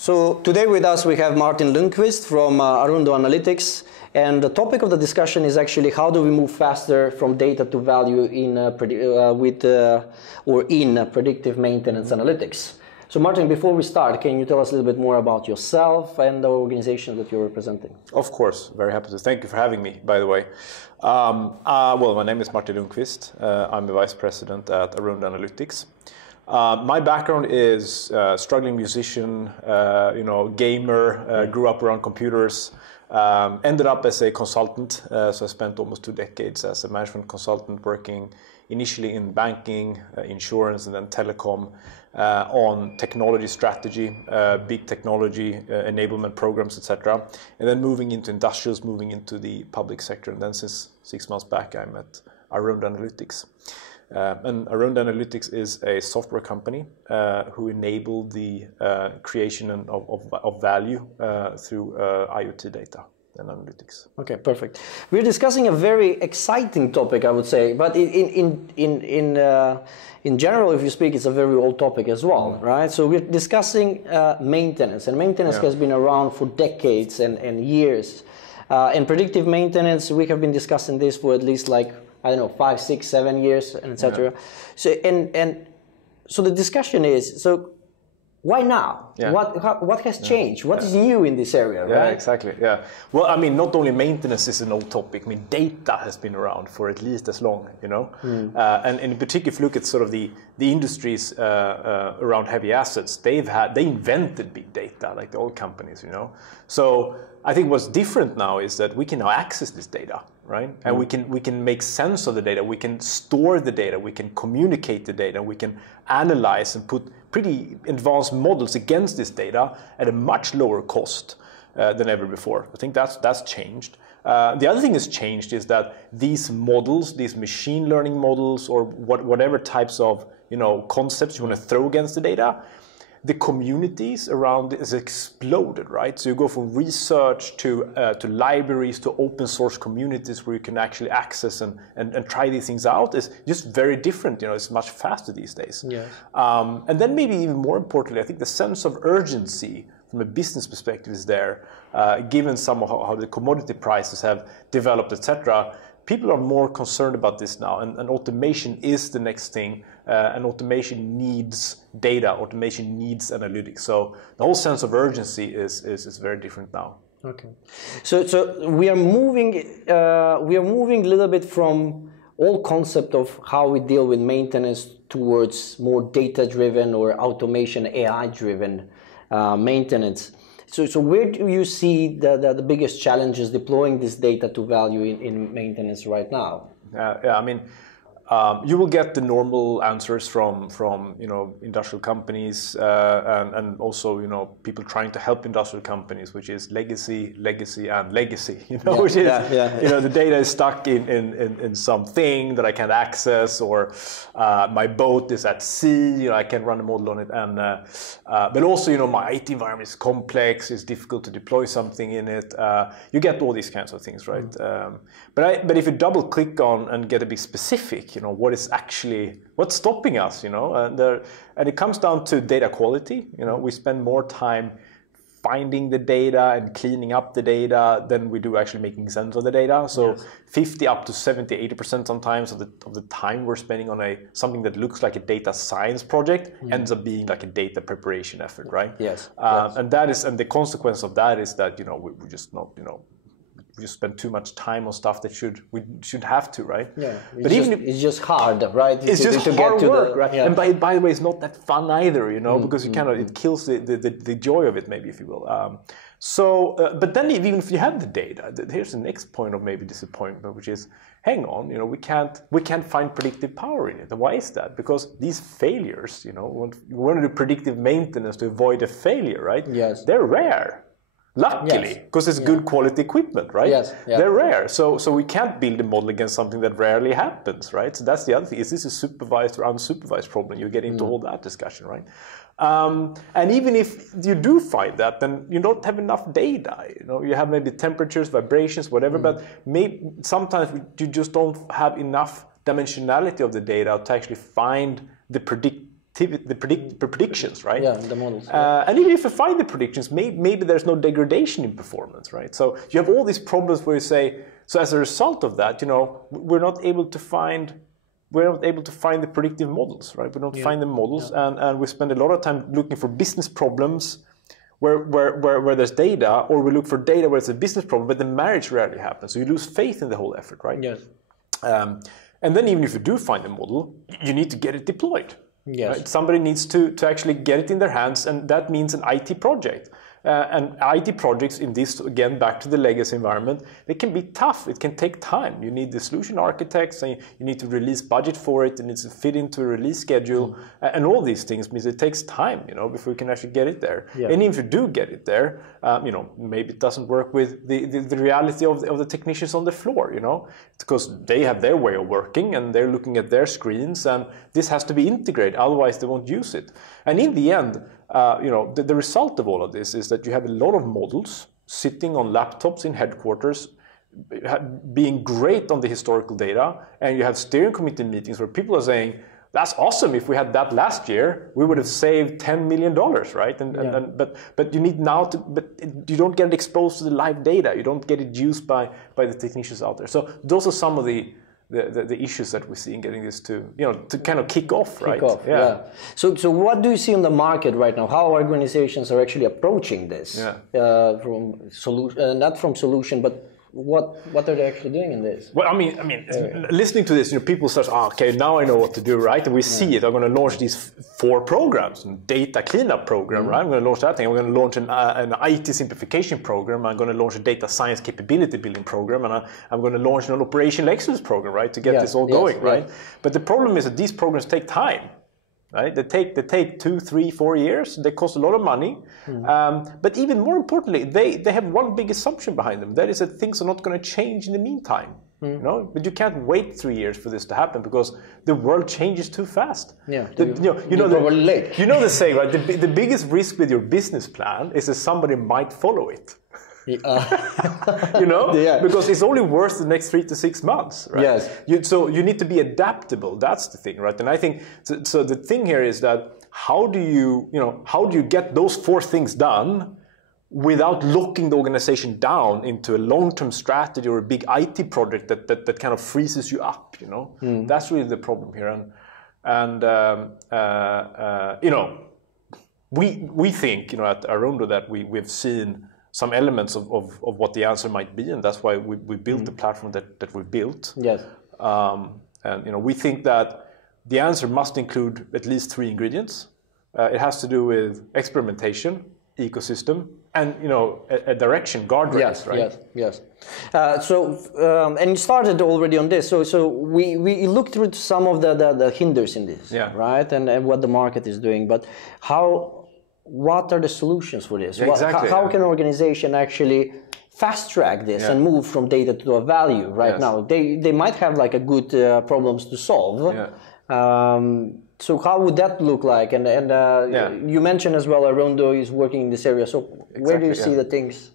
So today with us we have Martin Lundqvist from Arundo Analytics, and the topic of the discussion is actually how do we move faster from data to value in predictive maintenance analytics. So Martin, before we start, can you tell us a little bit more about yourself and the organization that you're representing? Of course, very happy to. Thank you for having me, by the way. Well, my name is Martin Lundqvist. I'm the Vice President at Arundo Analytics. My background is struggling musician, gamer, grew up around computers, ended up as a consultant. So I spent almost 2 decades as a management consultant working initially in banking, insurance, and then telecom on technology strategy, big technology enablement programs, etc. And then moving into industrials, moving into the public sector. And then since 6 months back, I'm at Arundo Analytics. And Arundo Analytics is a software company who enable the creation of value through IoT data and analytics. Okay, perfect. We're discussing a very exciting topic, I would say, but in general, if you speak, it's a very old topic as well, right? So we're discussing maintenance, and maintenance has been around for decades and years. And predictive maintenance, we have been discussing this for at least like, I don't know, 5, 6, 7 years, and etc. Yeah. So so the discussion is, so why now? Yeah. What has changed? What is new in this area? Yeah, right? Exactly. Yeah. Well, I mean, not only maintenance is an old topic. I mean, data has been around for at least as long, you know. And in particular, if you look at sort of the industries around heavy assets, they invented big data, like the old companies, you know. So I think what's different now is that we can now access this data, right? And we can make sense of the data. We can store the data. We can communicate the data. We can analyze and put pretty advanced models against this data at a much lower cost than ever before. I think that's changed. The other thing that's changed is that these models, these machine learning models, or whatever types of concepts you want to throw against the data, the communities around it has exploded, right? So you go from research to libraries to open source communities where you can actually access and try these things out. It's just very different, it's much faster these days. Yeah. And then maybe even more importantly, I think the sense of urgency from a business perspective is there, given some of how the commodity prices have developed, etc. People are more concerned about this now, and automation is the next thing, and automation needs data, automation needs analytics. So the whole sense of urgency is very different now. Okay, so we are moving a little bit from all concept of how we deal with maintenance towards more data-driven or automation, AI-driven maintenance. So where do you see the biggest challenges deploying this data to value in maintenance right now? Yeah, I mean, you will get the normal answers from industrial companies and also people trying to help industrial companies, which is legacy, and legacy. Which is the data is stuck in something that I can't access, or my boat is at sea. I can't run a model on it, and but also my IT environment is complex. It's difficult to deploy something in it. You get all these kinds of things, right? But if you double click on and get a bit specific, what's stopping us, and it comes down to data quality. We spend more time finding the data and cleaning up the data than we do actually making sense of the data. So 50 up to 70, 80% sometimes of the time we're spending on something that looks like a data science project ends up being like a data preparation effort, right? Yes. And the consequence of that is that we just not we just spend too much time on stuff that we should have to, right? Yeah, but it's just hard, right? It's just hard work, right? Yeah. And by the way, it's not that fun either, because you it kills the joy of it, maybe, if you will. But then even if you have the data, here's the next point of maybe disappointment, which is, hang on, we can't find predictive power in it. And why is that? Because these failures, you want to do predictive maintenance to avoid a failure, right? Yes. They're rare. Luckily, because it's good quality equipment, right? Yes. Yeah. They're rare, so we can't build a model against something that rarely happens, right? So that's the other thing. Is this a supervised or unsupervised problem? You get into all that discussion, right? And even if you do find that, then you don't have enough data. You have maybe temperatures, vibrations, whatever, but sometimes you just don't have enough dimensionality of the data to actually find the predictive predictions, right? Yeah, the models. And even if you find the predictions, maybe there's no degradation in performance, right? So you have all these problems where you say, so as a result of that, we're not able to find the predictive models, right? We don't find the models, and we spend a lot of time looking for business problems where there's data, or we look for data where it's a business problem, but the marriage rarely happens. So you lose faith in the whole effort, right? Yes. And then even if you do find a model, you need to get it deployed. Yes. Right? Somebody needs to actually get it in their hands, and that means an IT project. And IT projects in this, again, back to the legacy environment, they can be tough. It can take time. You need the solution architects, and you need to release budget for it, and it needs to fit into a release schedule. And all these things means it takes time, before you can actually get it there. Yeah. And if you do get it there, maybe it doesn't work with the reality of the technicians on the floor, because they have their way of working, and they're looking at their screens, and this has to be integrated, otherwise they won't use it. And in the end, the result of all of this is that you have a lot of models sitting on laptops in headquarters, being great on the historical data, and you have steering committee meetings where people are saying, that's awesome, if we had that last year, we would have saved $10 million, right? But you need now but you don't get it exposed to the live data, you don't get it used by the technicians out there. So those are some of the issues that we see in getting this to kind of kick off, right? Yeah. So what do you see on the market right now? How organizations are actually approaching this? From solution, not from solution, but what are they actually doing in this? Well, I mean, listening to this, people start, okay, now I know what to do, right? And we see it. I'm going to launch these 4 programs, data cleanup program, right? I'm going to launch that thing. I'm going to launch an IT simplification program. I'm going to launch a data science capability building program, and I'm going to launch an operational excellence program, right, to get this all going, right? But the problem is that these programs take time. Right? They take 2, 3, 4 years. They cost a lot of money. But even more importantly, they have one big assumption behind them. That is that things are not going to change in the meantime. But you can't wait 3 years for this to happen because the world changes too fast. Yeah. The saying, right? The biggest risk with your business plan is that somebody might follow it. Because it's only worth the next 3 to 6 months, right? Yes. So you need to be adaptable. That's the thing, right? And I think so. The thing here is that how do you get those 4 things done without locking the organization down into a long-term strategy or a big IT project that kind of freezes you up? That's really the problem here. And we think at Arundo that we've seen some elements of what the answer might be, and that's why we built the platform that we built. Yes. And we think that the answer must include at least 3 ingredients. It has to do with experimentation, ecosystem, and a direction, guardrails, right? Yes. And you started already on this. So we looked through some of the hinders in this, right? And what the market is doing, but what are the solutions for this? Exactly. How can an organization actually fast track this and move from data to a value now? They might have like a good problems to solve. So how would that look like? And you mentioned as well Arundo is working in this area. So where do you see the things?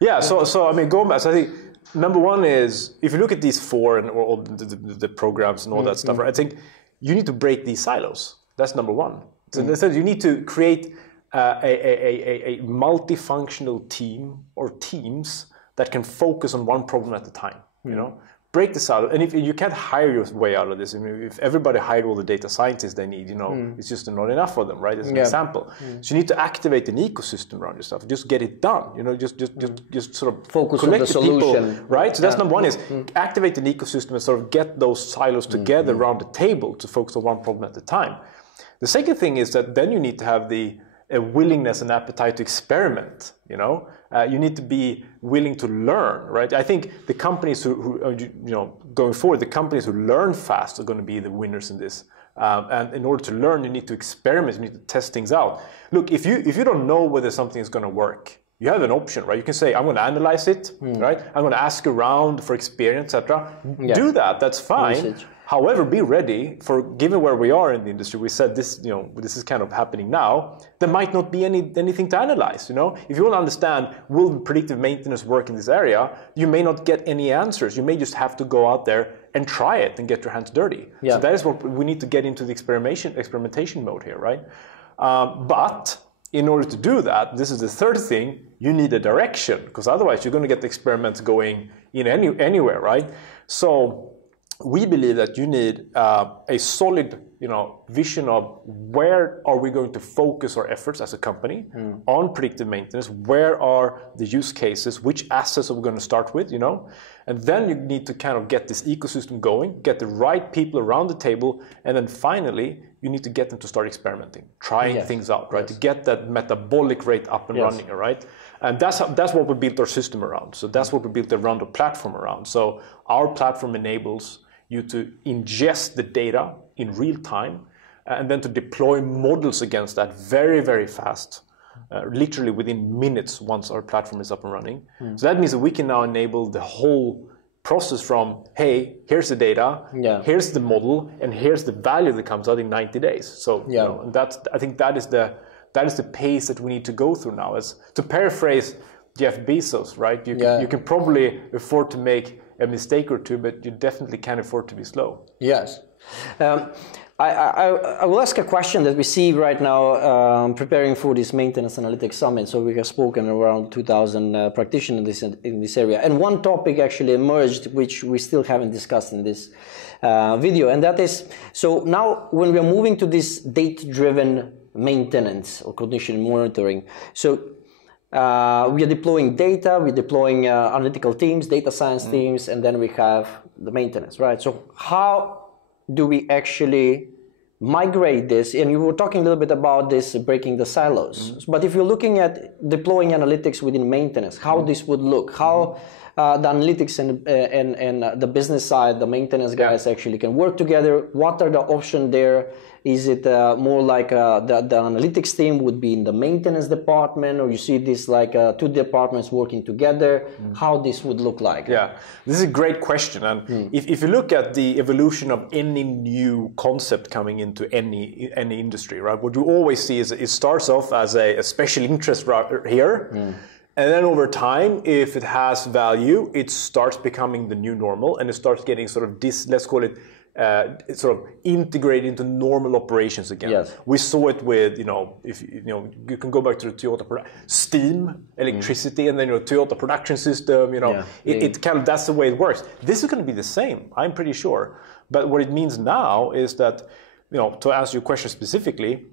So I mean, going back, so I think number one is if you look at these 4 and all the programs and all that stuff, right, I think you need to break these silos. That's number one. So you need to create a multifunctional team or teams that can focus on one problem at a time. Break this out, and if you can't hire your way out of this, if everybody hired all the data scientists they need, it's just not enough for them, right? As an example, so you need to activate an ecosystem around your stuff. Just get it done, just sort of focus on the solution, people, right? So that's number one is activate an ecosystem and sort of get those silos together around the table to focus on one problem at a time. The second thing is that then you need to have a willingness and appetite to experiment. You need to be willing to learn, right? I think the companies who going forward, the companies who learn fast are going to be the winners in this. And in order to learn, you need to experiment, you need to test things out. Look, if you don't know whether something is going to work, you have an option, right? You can say, I'm going to analyze it, right? I'm going to ask around for experience, etc. Do that, that's fine. Research. However, be ready for, given where we are in the industry, we said this, this is kind of happening now, there might not be anything to analyze, If you want to understand, will predictive maintenance work in this area, you may not get any answers. You may just have to go out there and try it and get your hands dirty. Yeah. So that is what we need to get into the experimentation mode here, right? But in order to do that, this is the third thing, you need a direction, because otherwise you're going to get the experiments going in anywhere, right? So we believe that you need a solid, vision of where are we going to focus our efforts as a company on predictive maintenance, where are the use cases, which assets are we going to start with, and then you need to kind of get this ecosystem going, get the right people around the table, and then finally you need to get them to start experimenting, trying things out, right? To get that metabolic rate up and running, right? And that's what we built our system around. So that's what we built the Arundo platform around. So our platform enables you to ingest the data in real time and then to deploy models against that very, very fast, literally within minutes once our platform is up and running. So that means that we can now enable the whole process from, hey, here's the data, here's the model, and here's the value that comes out in 90 days. So and I think that is the pace that we need to go through now. As to paraphrase Jeff Bezos, right? You can probably afford to make a mistake or two, but you definitely can't afford to be slow. Yes. I will ask a question that we see right now preparing for this maintenance analytics summit. So we have spoken around 2,000 practitioners in this area. And one topic actually emerged, which we still haven't discussed in this video. And that is, so now when we are moving to this data-driven maintenance or condition monitoring, so we are deploying data, we're deploying analytical teams, data science teams, and then we have the maintenance, right? So how do we actually migrate this? And you were talking a little bit about this, breaking the silos. But if you're looking at deploying analytics within maintenance, how this would look, how the analytics and the business side, the maintenance guys actually can work together, what are the options there? Is it more like the analytics team would be in the maintenance department, or you see this like two departments working together? How this would look like? Yeah, this is a great question. And if you look at the evolution of any new concept coming into any industry, right, what you always see is it starts off as a special interest here. And then over time, if it has value, it starts becoming the new normal, and it starts getting sort of this, let's call it, sort of integrated into normal operations again. Yes. We saw it with, if you can go back to the Toyota steam, electricity, and then Toyota production system. It kind of, that's the way it works. This is going to be the same, I'm pretty sure. But what it means now is that, to answer your question specifically,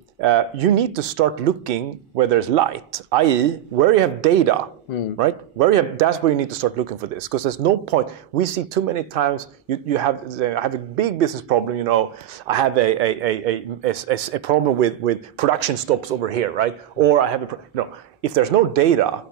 you need to start looking where there's light, i.e. where you have data, right? That's where you need to start looking for this, because there's no point. We see too many times you have a big business problem. I have a problem with production stops over here, right? Or I have if there's no data.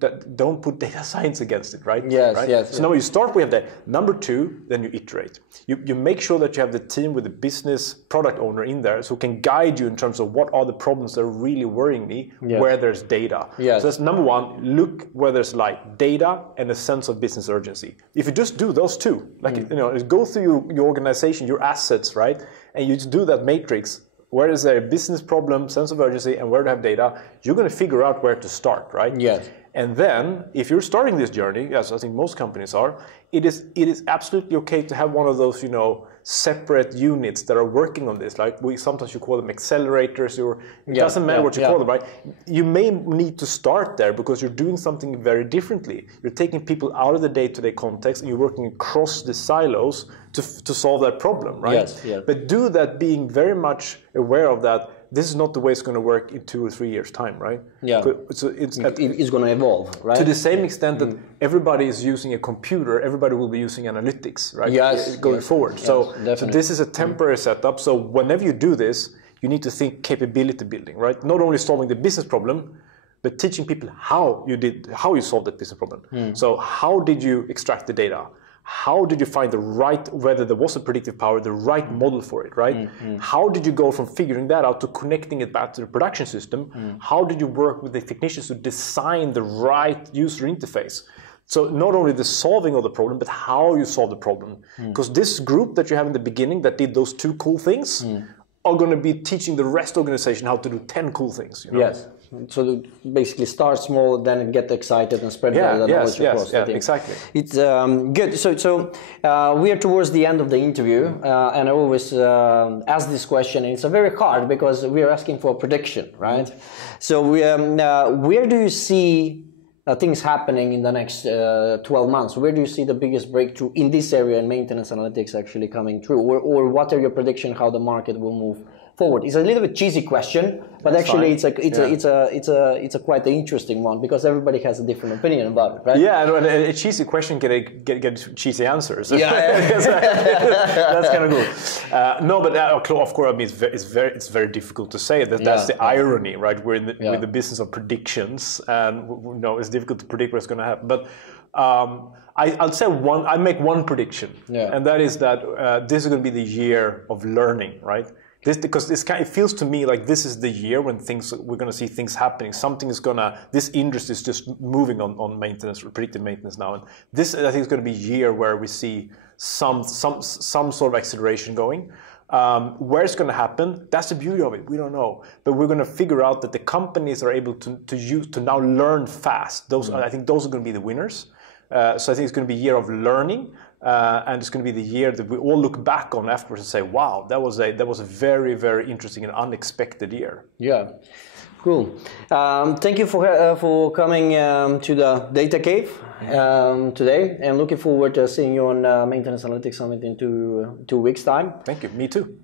That don't put data science against it, right? Yes, right? yes. So now you start with that. Number two, then you iterate. You make sure that you have the team with the business product owner in there who can guide you in terms of what are the problems that are really worrying me, where there's data. Yes. So that's number one, look where there's like data and a sense of business urgency. If you just do those two, like, go through your organization, your assets, right? And you just do that matrix. Where is there a business problem, sense of urgency, and where to have data, you're going to figure out where to start, right? Yes. And then, if you're starting this journey, as I think most companies are, it is absolutely okay to have one of those, separate units that are working on this. Like sometimes you call them accelerators, or it doesn't matter what you call them, right? You may need to start there because you're doing something very differently. You're taking people out of the day-to-day context and you're working across the silos to solve that problem, right? Yes, yeah. But do that being very much aware of that. This is not the way it's going to work in 2 or 3 years' time, right? Yeah. So it's going to evolve, right? To the same extent that everybody is using a computer, everybody will be using analytics, right? Yes. Going forward. Yes, so definitely. This is a temporary setup. So whenever you do this, you need to think capability building, right? Not only solving the business problem, but teaching people how you solved that business problem. So how did you extract the data? How did you find the right, whether there was a predictive power, the right model for it, right? How did you go from figuring that out to connecting it back to the production system? How did you work with the technicians to design the right user interface? So not only the solving of the problem, but how you solve the problem. Because this group that you have in the beginning that did those 2 cool things are going to be teaching the rest of the organization how to do 10 cool things. Yes. So basically start small, then get excited and spread the knowledge across. Exactly. It's good. So we are towards the end of the interview, and I always ask this question, and it's a very hard because we are asking for a prediction, right? So where do you see things happening in the next 12 months? Where do you see the biggest breakthrough in this area in maintenance analytics actually coming through? Or what are your predictions how the market will move forward? It's a little bit cheesy question, but that's actually fine. It's a quite an interesting one because everybody has a different opinion about it, right? Yeah, and a cheesy question get cheesy answers. That's kind of cool. No, but of course, I mean, it's very difficult to say. That's the irony, right? We're in the business of predictions, and it's difficult to predict what's going to happen. But I'll say I make one prediction, and that is that this is going to be the year of learning, right? Because it feels to me like this is the year when we're going to see things happening. This industry is just moving on maintenance, predictive maintenance now. And this, I think, is going to be a year where we see some sort of acceleration going. Where it's going to happen, that's the beauty of it. We don't know, but we're going to figure out that the companies are able to now learn fast. I think those are going to be the winners. So I think it's going to be a year of learning. And it's going to be the year that we all look back on afterwards and say, "Wow, that was a very, very interesting and unexpected year." Yeah, cool. Thank you for coming to the Data Cave today, and looking forward to seeing you on Maintenance Analytics Summit in 2 weeks' time. Thank you. Me too.